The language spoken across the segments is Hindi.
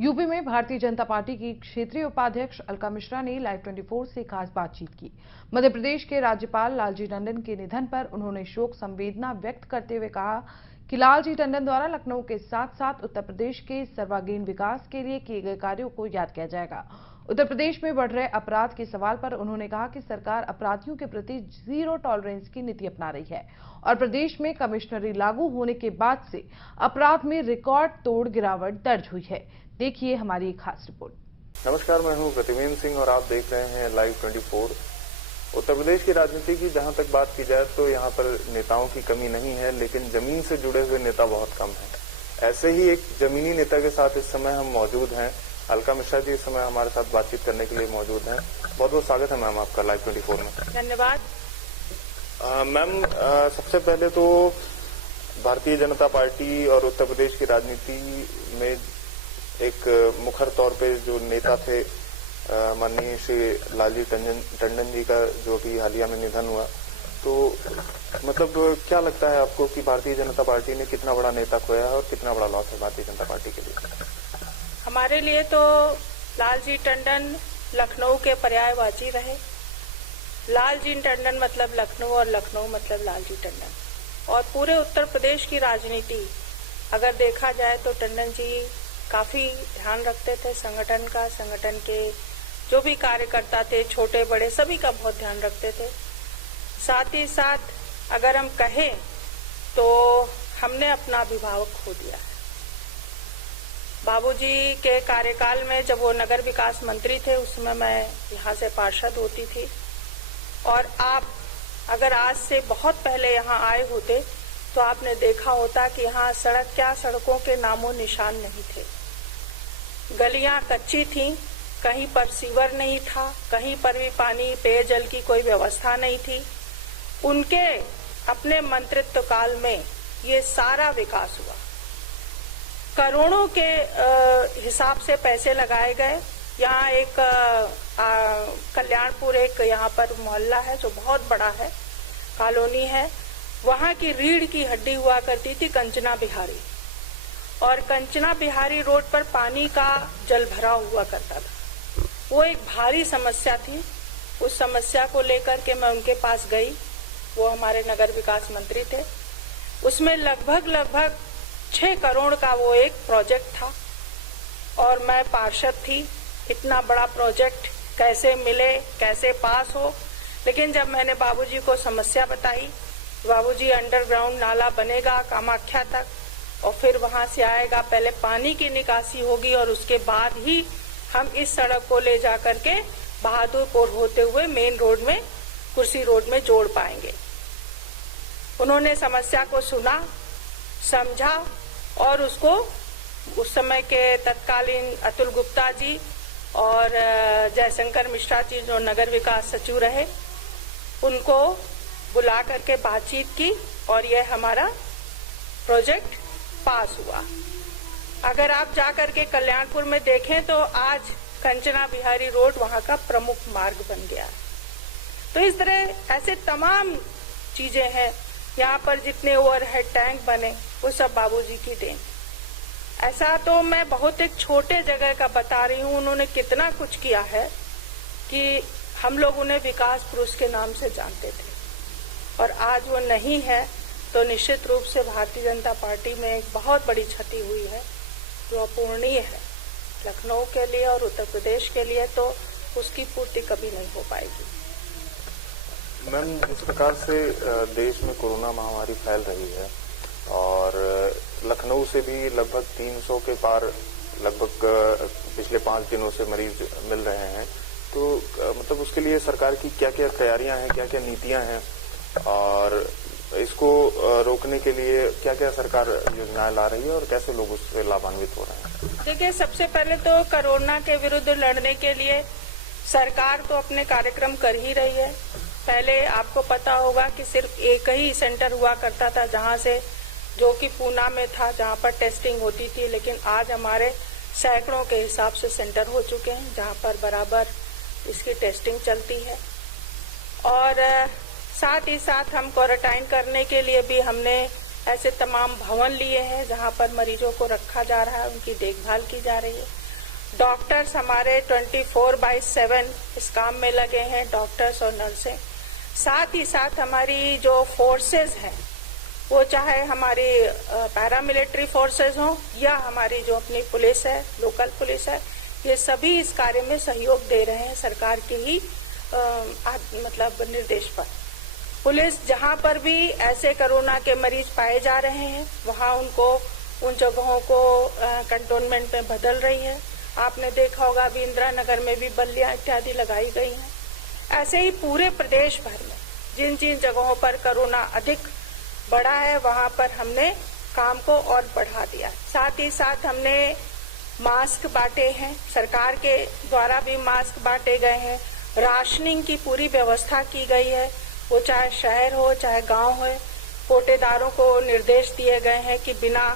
यूपी में भारतीय जनता पार्टी की क्षेत्रीय उपाध्यक्ष अलका मिश्रा ने लाइव 24 से खास बातचीत की। मध्य प्रदेश के राज्यपाल लालजी टंडन के निधन पर उन्होंने शोक संवेदना व्यक्त करते हुए कहा कि लालजी टंडन द्वारा लखनऊ के साथ साथ उत्तर प्रदेश के सर्वांगीण विकास के लिए किए गए कार्यों को याद किया जाएगा। उत्तर प्रदेश में बढ़ रहे अपराध के सवाल पर उन्होंने कहा कि सरकार अपराधियों के प्रति जीरो टॉलरेंस की नीति अपना रही है और प्रदेश में कमिश्नरी लागू होने के बाद से अपराध में रिकॉर्ड तोड़ गिरावट दर्ज हुई है। देखिए हमारी एक खास रिपोर्ट। नमस्कार, मैं हूं प्रतिमेंद्र सिंह और आप देख रहे हैं लाइव 24। उत्तर प्रदेश की राजनीति की जहां तक बात की जाए तो यहां पर नेताओं की कमी नहीं है, लेकिन जमीन से जुड़े हुए नेता बहुत कम हैं। ऐसे ही एक जमीनी नेता के साथ इस समय हम मौजूद हैं। अलका मिश्रा जी इस समय हमारे साथ बातचीत करने के लिए मौजूद हैं। बहुत बहुत स्वागत है मैम आपका लाइव 24 में। धन्यवाद मैम। सबसे पहले तो भारतीय जनता पार्टी और उत्तर प्रदेश की राजनीति में एक मुखर तौर पे जो नेता थे माननीय श्री लालजी टंडन जी का जो कि हालिया में निधन हुआ, तो मतलब क्या लगता है आपको कि भारतीय जनता पार्टी ने कितना बड़ा नेता खोया है और कितना बड़ा लॉस है भारतीय जनता पार्टी के लिए? हमारे लिए तो लालजी टंडन लखनऊ के पर्यायवाची रहे। लालजी टंडन मतलब लखनऊ और लखनऊ मतलब लालजी टंडन। और पूरे उत्तर प्रदेश की राजनीति अगर देखा जाए तो टंडन जी काफी ध्यान रखते थे संगठन का, संगठन के जो भी कार्यकर्ता थे छोटे बड़े सभी का बहुत ध्यान रखते थे। साथ ही साथ अगर हम कहें तो हमने अपना अभिभावक खो दिया। बाबूजी के कार्यकाल में जब वो नगर विकास मंत्री थे उस समय मैं यहाँ से पार्षद होती थी, और आप अगर आज से बहुत पहले यहाँ आए होते तो आपने देखा होता कि यहाँ सड़क क्या सड़कों के नामो निशान नहीं थे। गलियां कच्ची थीं, कहीं पर सीवर नहीं था, कहीं पर भी पानी पेयजल की कोई व्यवस्था नहीं थी। उनके अपने मंत्रित्व काल में ये सारा विकास हुआ। करोड़ों के हिसाब से पैसे लगाए गए। यहाँ एक कल्याणपुर एक यहाँ पर मोहल्ला है जो बहुत बड़ा है, कॉलोनी है। वहाँ की रीढ़ की हड्डी हुआ करती थी कंचना बिहारी, और कंचना बिहारी रोड पर पानी का जल भराव हुआ करता था। वो एक भारी समस्या थी। उस समस्या को लेकर के मैं उनके पास गई। वो हमारे नगर विकास मंत्री थे। उसमें लगभग 6 करोड़ का वो एक प्रोजेक्ट था और मैं पार्षद थी। इतना बड़ा प्रोजेक्ट कैसे मिले, कैसे पास हो? लेकिन जब मैंने बाबूजी को समस्या बताई, बाबूजी अंडरग्राउंड नाला बनेगा कामाख्या तक और फिर वहां से आएगा, पहले पानी की निकासी होगी और उसके बाद ही हम इस सड़क को ले जाकर के बहादुरपुर होते हुए मेन रोड में कुर्सी रोड में जोड़ पाएंगे। उन्होंने समस्या को सुना, समझा और उसको उस समय के तत्कालीन अतुल गुप्ता जी और जयशंकर मिश्रा जी जो नगर विकास सचिव रहे, उनको बुला करके बातचीत की और यह हमारा प्रोजेक्ट पास हुआ। अगर आप जाकर के कल्याणपुर में देखें तो आज कंचना बिहारी रोड वहां का प्रमुख मार्ग बन गया। तो इस तरह ऐसे तमाम चीजें हैं। यहाँ पर जितने ओवरहेड टैंक बने वो सब बाबूजी की देन। ऐसा तो मैं बहुत एक छोटे जगह का बता रही हूँ, उन्होंने कितना कुछ किया है कि हम लोग उन्हें विकास पुरुष के नाम से जानते थे, और आज वो नहीं है तो निश्चित रूप से भारतीय जनता पार्टी में एक बहुत बड़ी क्षति हुई है जो अपूर्णीय है। लखनऊ के लिए और उत्तर प्रदेश के लिए तो उसकी पूर्ति कभी नहीं हो पाएगी। मैम, जिस प्रकार से देश में कोरोना महामारी फैल रही है और लखनऊ से भी लगभग 300 के पार लगभग पिछले 5 दिनों से मरीज मिल रहे हैं, तो मतलब उसके लिए सरकार की क्या क्या तैयारियां हैं, क्या क्या नीतियां हैं और इसको रोकने के लिए क्या क्या सरकार योजनाएं ला रही है और कैसे लोग उससे लाभान्वित हो रहे हैं? देखिए, सबसे पहले तो कोरोना के विरुद्ध लड़ने के लिए सरकार तो अपने कार्यक्रम कर ही रही है। पहले आपको पता होगा कि सिर्फ एक ही सेंटर हुआ करता था जहां से, जो कि पूना में था, जहां पर टेस्टिंग होती थी, लेकिन आज हमारे सैकड़ों के हिसाब से सेंटर हो चुके हैं जहां पर बराबर इसकी टेस्टिंग चलती है। और साथ ही साथ हम क्वारंटाइन करने के लिए भी हमने ऐसे तमाम भवन लिए हैं जहां पर मरीजों को रखा जा रहा है, उनकी देखभाल की जा रही है। डॉक्टर्स हमारे 24/7 इस काम में लगे हैं, डॉक्टर्स और नर्सें। साथ ही साथ हमारी जो फोर्सेस हैं, वो चाहे हमारी पैरामिलिट्री फोर्सेस हों या हमारी जो अपनी पुलिस है, लोकल पुलिस है, ये सभी इस कार्य में सहयोग दे रहे हैं सरकार के ही मतलब निर्देश पर। पुलिस जहां पर भी ऐसे कोरोना के मरीज पाए जा रहे हैं, वहां उनको उन जगहों को कंटोनमेंट में बदल रही है। आपने देखा होगा अभी इंदिरा नगर में भी बल्लियां इत्यादि लगाई गई हैं। ऐसे ही पूरे प्रदेश भर में जिन जिन जगहों पर कोरोना अधिक बढ़ा है, वहां पर हमने काम को और बढ़ा दिया। साथ ही साथ हमने मास्क बांटे हैं, सरकार के द्वारा भी मास्क बांटे गए हैं। राशनिंग की पूरी व्यवस्था की गई है, वो चाहे शहर हो चाहे गांव हो। कोटेदारों को निर्देश दिए गए हैं कि बिना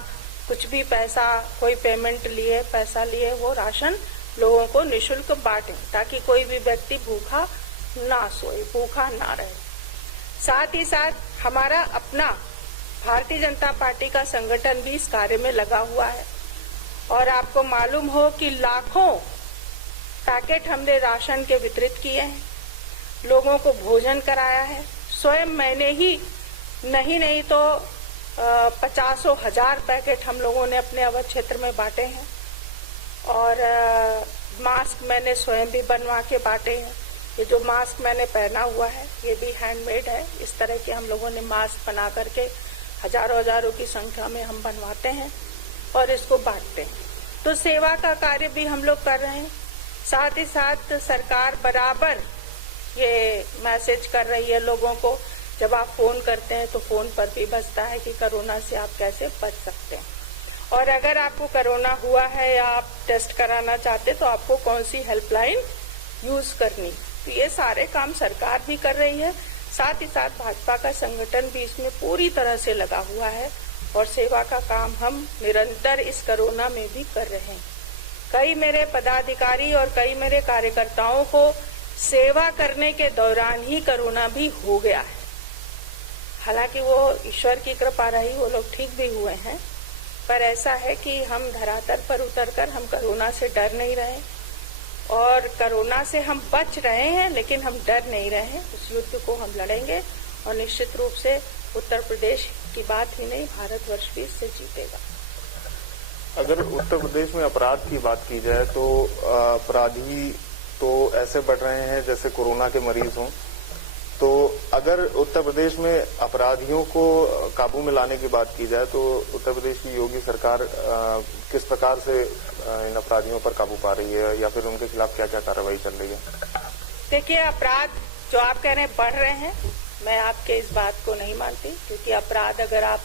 कुछ भी पैसा, कोई पेमेंट लिए, पैसा लिए वो राशन लोगों को निःशुल्क बांटें, ताकि कोई भी व्यक्ति भूखा ना सोए, भूखा ना रहे। साथ ही साथ हमारा अपना भारतीय जनता पार्टी का संगठन भी इस कार्य में लगा हुआ है और आपको मालूम हो कि लाखों पैकेट हमने राशन के वितरित किए हैं, लोगों को भोजन कराया है। स्वयं मैंने ही नहीं तो 50,000 पैकेट हम लोगों ने अपने अवध क्षेत्र में बांटे हैं और मास्क मैंने स्वयं भी बनवा के बांटे हैं। ये जो मास्क मैंने पहना हुआ है ये भी हैंडमेड है। इस तरह के हम लोगों ने मास्क बना करके हजारों की संख्या में हम बनवाते हैं और इसको बांटते हैं। तो सेवा का कार्य भी हम लोग कर रहे हैं। साथ ही साथ सरकार बराबर ये मैसेज कर रही है लोगों को, जब आप फोन करते हैं तो फोन पर भी बजता है कि कोरोना से आप कैसे बच सकते हैं, और अगर आपको कोरोना हुआ है या आप टेस्ट कराना चाहते तो आपको कौन सी हेल्पलाइन यूज करनी। तो ये सारे काम सरकार भी कर रही है। साथ ही साथ भाजपा का संगठन भी इसमें पूरी तरह से लगा हुआ है और सेवा का काम हम निरंतर इस कोरोना में भी कर रहे हैं। कई मेरे पदाधिकारी और कई मेरे कार्यकर्ताओं को सेवा करने के दौरान ही कोरोना भी हो गया है। हालांकि वो ईश्वर की कृपा रही, वो लोग ठीक भी हुए हैं, पर ऐसा है कि हम धरातल पर उतरकर हम कोरोना से डर नहीं रहे और कोरोना से हम बच रहे हैं, लेकिन हम डर नहीं रहे हैं। उस युद्ध को हम लड़ेंगे और निश्चित रूप से उत्तर प्रदेश की बात ही नहीं, भारतवर्ष भी इससे जीतेगा। अगर उत्तर प्रदेश में अपराध की बात की जाए तो अपराधी तो ऐसे बढ़ रहे हैं जैसे कोरोना के मरीज हों। तो अगर उत्तर प्रदेश में अपराधियों को काबू में लाने की बात की जाए तो उत्तर प्रदेश की योगी सरकार किस प्रकार से इन अपराधियों पर काबू पा रही है या फिर उनके खिलाफ क्या क्या कार्रवाई चल रही है? देखिए, अपराध जो आप कह रहे हैं बढ़ रहे हैं, मैं आपके इस बात को नहीं मानती, क्योंकि अपराध अगर आप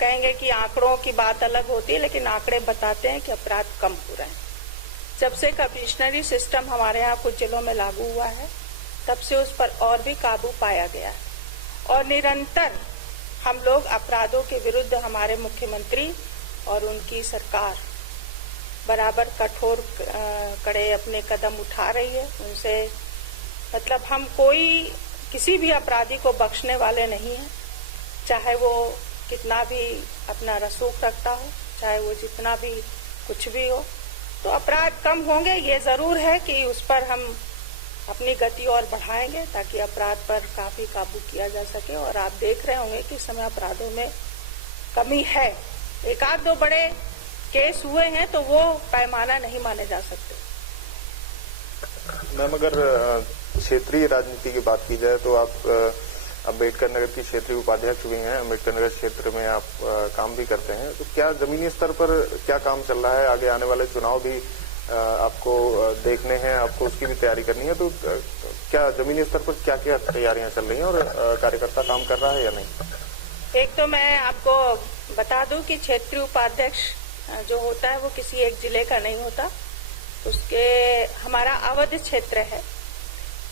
कहेंगे कि आंकड़ों की बात अलग होती है, लेकिन आंकड़े बताते हैं कि अपराध कम हो रहे हैं। जब से कमिश्नरी सिस्टम हमारे यहाँ कुछ जिलों में लागू हुआ है, तब से उस पर और भी काबू पाया गया है और निरंतर हम लोग अपराधों के विरुद्ध हमारे मुख्यमंत्री और उनकी सरकार बराबर कठोर कड़े अपने कदम उठा रही है। उनसे मतलब हम किसी भी अपराधी को बख्शने वाले नहीं हैं, चाहे वो कितना भी अपना रसूख रखता हो, चाहे वो जितना भी कुछ भी हो। तो अपराध कम होंगे, ये जरूर है कि उस पर हम अपनी गति और बढ़ाएंगे ताकि अपराध पर काफी काबू किया जा सके। और आप देख रहे होंगे कि इस समय अपराधों में कमी है। एक आध दो बड़े केस हुए हैं तो वो पैमाना नहीं माने जा सकते। मैम, अगर क्षेत्रीय राजनीति की बात की जाए तो आप अम्बेडकर नगर की क्षेत्रीय उपाध्यक्ष भी हैं, अम्बेडकर नगर क्षेत्र में आप काम भी करते हैं। तो क्या जमीनी स्तर पर क्या काम चल रहा है? आगे आने वाले चुनाव भी आपको देखने हैं, आपको उसकी भी तैयारी करनी है, तो क्या जमीनी स्तर पर क्या क्या तैयारियां चल रही हैं और कार्यकर्ता काम कर रहा है या नहीं? एक तो मैं आपको बता दूं कि क्षेत्रीय उपाध्यक्ष जो होता है वो किसी एक जिले का नहीं होता, उसके हमारा अवध क्षेत्र है।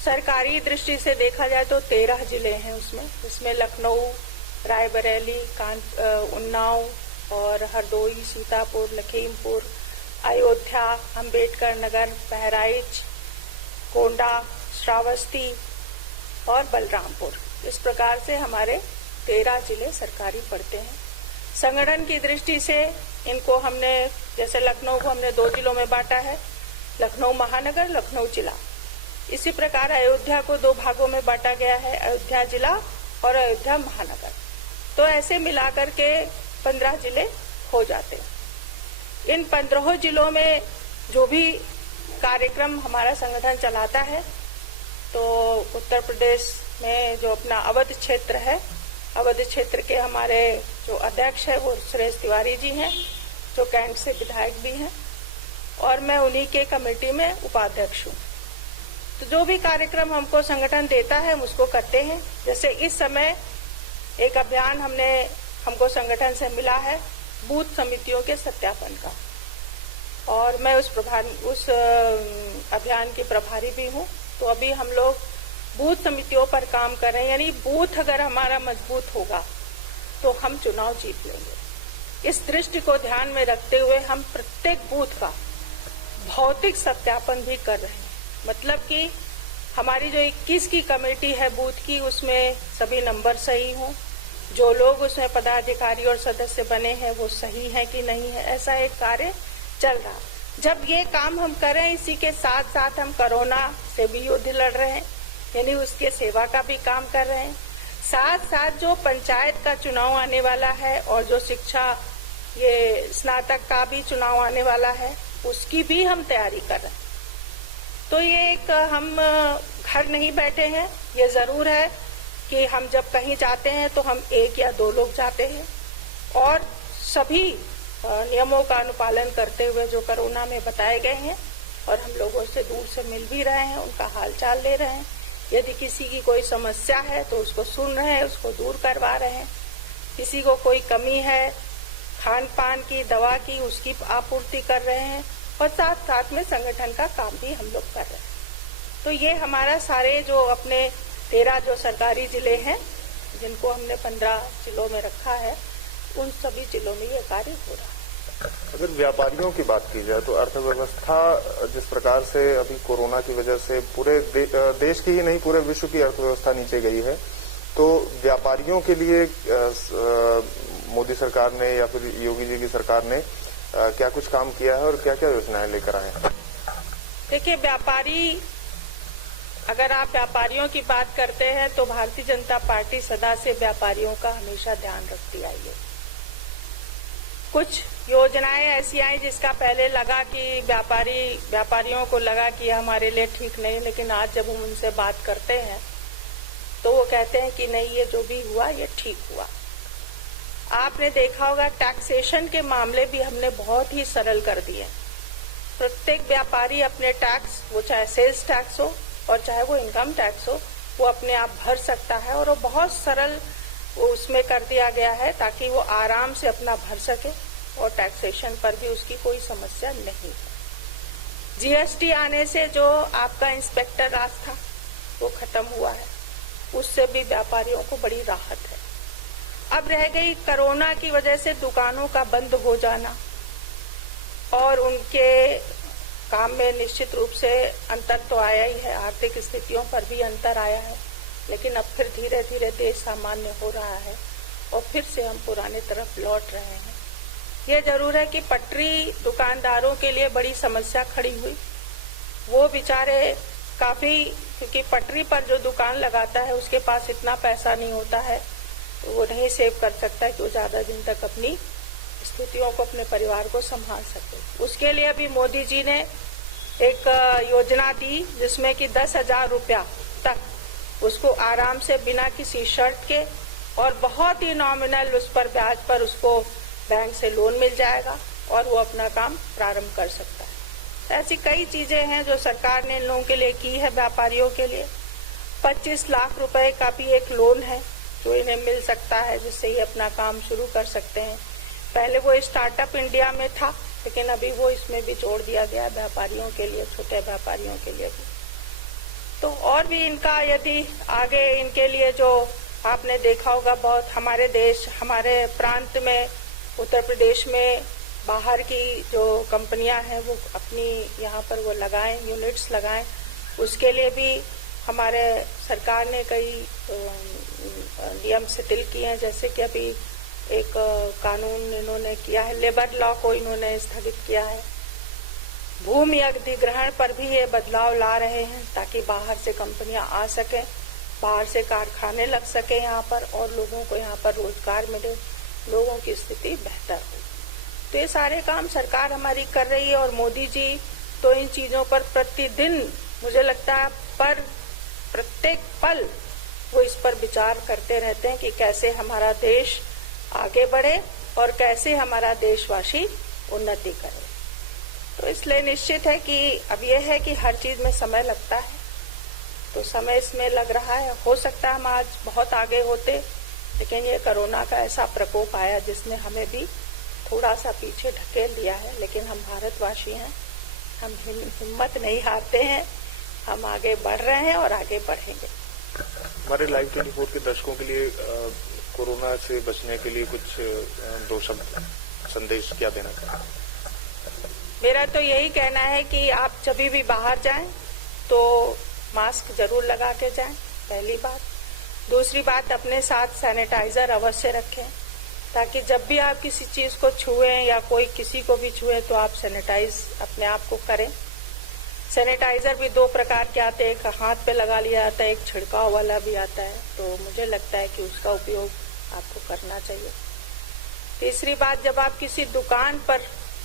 सरकारी दृष्टि से देखा जाए तो 13 जिले हैं उसमें लखनऊ, रायबरेली, उन्नाव और हरदोई, सीतापुर, लखीमपुर, अयोध्या, अम्बेडकर नगर, बहराइच, गोंडा, श्रावस्ती और बलरामपुर। इस प्रकार से हमारे 13 जिले सरकारी पड़ते हैं। संगठन की दृष्टि से इनको हमने, जैसे लखनऊ को हमने 2 जिलों में बांटा है, लखनऊ महानगर, लखनऊ जिला। इसी प्रकार अयोध्या को 2 भागों में बांटा गया है, अयोध्या जिला और अयोध्या महानगर। तो ऐसे मिलाकर के 15 जिले हो जाते हैं। इन 15 जिलों में जो भी कार्यक्रम हमारा संगठन चलाता है, तो उत्तर प्रदेश में जो अपना अवध क्षेत्र है, अवध क्षेत्र के हमारे जो अध्यक्ष है वो सुरेश तिवारी जी हैं, जो कैंट से विधायक भी हैं, और मैं उन्हीं के कमेटी में उपाध्यक्ष हूँ। तो जो भी कार्यक्रम हमको संगठन देता है हम उसको करते हैं। जैसे इस समय एक अभियान हमको संगठन से मिला है बूथ समितियों के सत्यापन का, और मैं उस अभियान की प्रभारी भी हूँ। तो अभी हम लोग बूथ समितियों पर काम कर रहे हैं, यानी बूथ अगर हमारा मजबूत होगा तो हम चुनाव जीत लेंगे। इस दृष्टि को ध्यान में रखते हुए हम प्रत्येक बूथ का भौतिक सत्यापन भी कर रहे हैं। मतलब कि हमारी जो 21 की कमेटी है बूथ की, उसमें सभी नंबर सही हों, जो लोग उसमें पदाधिकारी और सदस्य बने हैं वो सही है कि नहीं है, ऐसा एक कार्य चल रहा। जब ये काम हम करें, इसी के साथ साथ हम कोरोना से भी युद्ध लड़ रहे हैं, यानी उसके सेवा का भी काम कर रहे हैं। साथ साथ जो पंचायत का चुनाव आने वाला है और जो शिक्षा ये स्नातक का भी चुनाव आने वाला है, उसकी भी हम तैयारी कर रहे हैं। तो ये एक हम घर नहीं बैठे हैं। ये जरूर है कि हम जब कहीं जाते हैं तो हम 1 या 2 लोग जाते हैं और सभी नियमों का अनुपालन करते हुए जो कोरोना में बताए गए हैं, और हम लोगों से दूर से मिल भी रहे हैं, उनका हालचाल ले रहे हैं। यदि किसी की कोई समस्या है तो उसको सुन रहे हैं, उसको दूर करवा रहे हैं। किसी को कोई कमी है खान पान की, दवा की, उसकी आपूर्ति कर रहे हैं, और साथ साथ में संगठन का काम भी हम लोग कर रहे हैं। तो ये हमारा सारे जो अपने 13 जो सरकारी जिले हैं, जिनको हमने 15 जिलों में रखा है, उन सभी जिलों में ये कार्य हो रहा है। अगर व्यापारियों की बात की जाए तो अर्थव्यवस्था जिस प्रकार से अभी कोरोना की वजह से पूरे देश की ही नहीं पूरे विश्व की अर्थव्यवस्था नीचे गई है, तो व्यापारियों के लिए मोदी सरकार ने या फिर योगी जी की सरकार ने क्या कुछ काम किया है और क्या क्या योजनाएं लेकर आए हैं? देखिए, अगर आप व्यापारियों की बात करते हैं तो भारतीय जनता पार्टी सदा से व्यापारियों का हमेशा ध्यान रखती आई है। कुछ योजनाएं ऐसी आई जिसका पहले लगा कि व्यापारियों को लगा कि हमारे लिए ठीक नहीं, लेकिन आज जब हम उनसे बात करते हैं तो वो कहते हैं कि नहीं, ये जो भी हुआ ये ठीक हुआ। आपने देखा होगा टैक्सेशन के मामले भी हमने बहुत ही सरल कर दिए। प्रत्येक व्यापारी अपने टैक्स, वो चाहे सेल्स टैक्स हो और चाहे वो इनकम टैक्स हो, वो अपने आप भर सकता है, और वो बहुत सरल उसमें कर दिया गया है ताकि वो आराम से अपना भर सके, और टैक्सेशन पर भी उसकी कोई समस्या नहीं है। जीएसटी आने से जो आपका इंस्पेक्टर राज था वो खत्म हुआ है, उससे भी व्यापारियों को बड़ी राहत है। अब रह गई कोरोना की वजह से दुकानों का बंद हो जाना, और उनके काम में निश्चित रूप से अंतर तो आया ही है, आर्थिक स्थितियों पर भी अंतर आया है, लेकिन अब फिर धीरे धीरे देश सामान्य हो रहा है और फिर से हम पुराने तरफ लौट रहे हैं। ये जरूर है कि पटरी दुकानदारों के लिए बड़ी समस्या खड़ी हुई। वो बेचारे काफी, क्योंकि पटरी पर जो दुकान लगाता है उसके पास इतना पैसा नहीं होता है, तो वो नहीं सेव कर सकता कि वो ज्यादा दिन तक अपनी स्थितियों को, अपने परिवार को संभाल सके। उसके लिए अभी मोदी जी ने एक योजना दी जिसमें कि 10,000 रुपया तक उसको आराम से बिना किसी शर्त के और बहुत ही नॉमिनल उस पर ब्याज पर उसको बैंक से लोन मिल जाएगा और वो अपना काम प्रारंभ कर सकता है। तो ऐसी कई चीजें हैं जो सरकार ने इन लोगों के लिए की है। व्यापारियों के लिए 25 लाख रुपए का भी एक लोन है जो इन्हें मिल सकता है, जिससे ये अपना काम शुरू कर सकते हैं। पहले वो स्टार्टअप इंडिया में था, लेकिन अभी वो इसमें भी जोड़ दिया गया व्यापारियों के लिए, छोटे व्यापारियों के लिए भी। तो और भी इनका यदि आगे इनके लिए जो आपने देखा होगा, बहुत हमारे देश, हमारे प्रांत में, उत्तर प्रदेश में बाहर की जो कंपनियां हैं वो अपनी यहाँ पर वो लगाएं, यूनिट्स लगाएं। उसके लिए भी हमारे सरकार ने कई नियम शिथिल किए हैं, जैसे कि अभी एक कानून इन्होंने किया है, लेबर लॉ को इन्होंने स्थगित किया है। भूमि अधिग्रहण पर भी ये बदलाव ला रहे हैं ताकि बाहर से कंपनियां आ सकें, बाहर से कारखाने लग सके यहाँ पर और लोगों को यहाँ पर रोजगार मिले, लोगों की स्थिति बेहतर हो। तो ये सारे काम सरकार हमारी कर रही है और मोदी जी तो इन चीजों पर प्रतिदिन मुझे लगता है पर प्रत्येक पल वो इस पर विचार करते रहते हैं कि कैसे हमारा देश आगे बढ़े और कैसे हमारा देशवासी उन्नति करे। तो इसलिए निश्चित है कि अब यह है कि हर चीज में समय लगता है, तो समय इसमें लग रहा है। हो सकता है हम आज बहुत आगे होते, लेकिन ये कोरोना का ऐसा प्रकोप आया जिसने हमें भी थोड़ा सा पीछे ढकेल दिया है। लेकिन हम भारतवासी हैं, हम हिम्मत नहीं हारते हैं, हम आगे बढ़ रहे हैं और आगे बढ़ेंगे। हमारे लाइव 24 के दर्शकों के लिए कोरोना से बचने के लिए कुछ दो शब्द संदेश क्या देना चाहेंगे? मेरा तो यही कहना है कि आप जब भी बाहर जाएं तो मास्क जरूर लगा के जाएं, पहली बात। दूसरी बात, अपने साथ सैनिटाइजर अवश्य रखें ताकि जब भी आप किसी चीज को छुएं या कोई किसी को भी छुए तो आप सैनिटाइज अपने आप को करें। सैनिटाइजर भी दो प्रकार के आते हैं, एक हाथ पे लगा लिया जाता है, एक छिड़काव वाला भी आता है, तो मुझे लगता है कि उसका उपयोग आपको करना चाहिए। तीसरी बात, जब आप किसी दुकान पर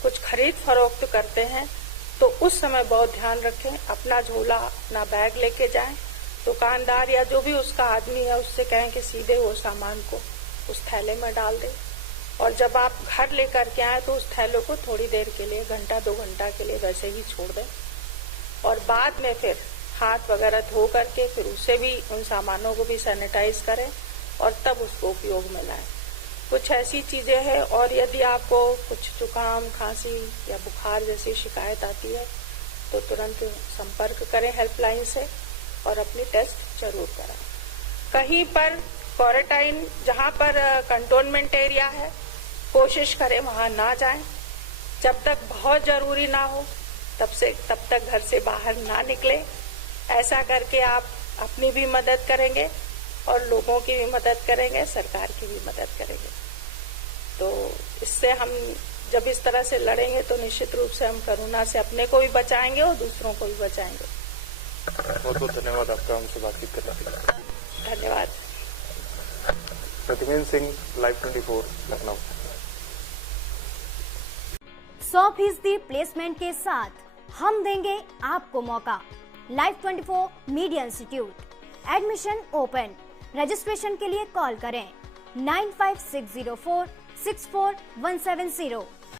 कुछ खरीद फरोख्त करते हैं तो उस समय बहुत ध्यान रखें, अपना झोला अपना बैग लेके जाएं। दुकानदार या जो भी उसका आदमी है उससे कहें कि सीधे वो सामान को उस थैले में डाल दे, और जब आप घर लेकर के आए तो उस थैले को थोड़ी देर के लिए, घंटा 2 घंटा के लिए वैसे ही छोड़ दें और बाद में फिर हाथ वगैरह धो करके फिर उसे भी, उन सामानों को भी सैनिटाइज करें और तब उसको उपयोग में लाएं। कुछ ऐसी चीजें हैं। और यदि आपको कुछ जुकाम, खांसी या बुखार जैसी शिकायत आती है तो तुरंत संपर्क करें हेल्पलाइन से और अपनी टेस्ट जरूर कराएं। कहीं पर क्वारंटाइन, जहां पर कंटोनमेंट एरिया है, कोशिश करें वहां ना जाएं। जब तक बहुत जरूरी ना हो तब तक घर से बाहर ना निकले। ऐसा करके आप अपनी भी मदद करेंगे और लोगों की भी मदद करेंगे, सरकार की भी मदद करेंगे। तो इससे हम जब इस तरह से लड़ेंगे तो निश्चित रूप से हम कोरोना से अपने को भी बचाएंगे और दूसरों को भी बचाएंगे। बहुत बहुत धन्यवाद आपका हमसे बातचीत करने के लिए। धन्यवाद। प्रतिमेंद्र सिंह, लाइव 24, लखनऊ। 100% प्लेसमेंट के साथ हम देंगे आपको मौका। Live 24 media institute, admission open. Registration के लिए कॉल करें 9560464170।